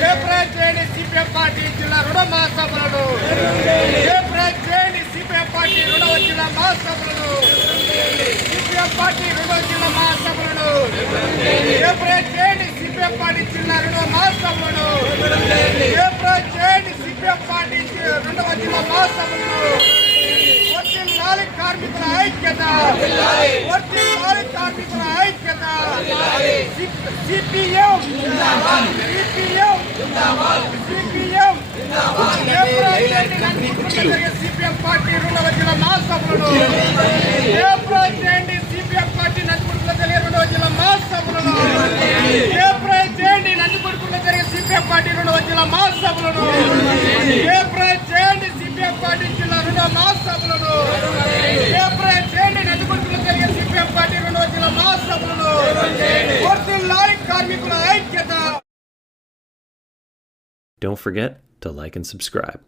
జయప్రదం చేయండి CPM party జిల్లా రుణ మహాసభలను. జయప్రదం చేయండి సిపిఎం పార్టీ రుణ జిల్లా మహాసభలను. సిపిఎం పార్టీ రుణ జిల్లా మహాసభలను. జయప్రదం చేయండి సిపిఎం పార్టీ జిల్లా రుణ మహాసభలను. జయప్రదం చేయండి సిపిఎం పార్టీ రెండవ జిల్లా మహాసభలను. వర్ధిల్లాలి కార్మికుల ఐక్యత. వర్ధిల్లాలి కార్మికుల ఐక్యత. CPM CPM CPM CPM party రెండవ జిల్లా మహాసభలను. జయప్రదం చేయండి సిపిఎం పార్టీ నందికొట్కూరులో జరిగే రెండవ జిల్లా మహాసభలను. జయప్రదం చేయండి నందికొట్కూరులో జరిగే సిపిఎం పార్టీ రెండవ జిల్లా మహాసభలను. జయప్రదం చేయండి సిపిఎం పార్టీ జిల్లా రెండవ మహాసభలను. జయప్రదం చేయండి నందికొట్కూరులో జరిగే సిపిఎం పార్టీ రెండవ జిల్లా మహాసభలను. వర్ధిల్లాలి కార్మికుల ఐక్యత. Don't forget to like and subscribe.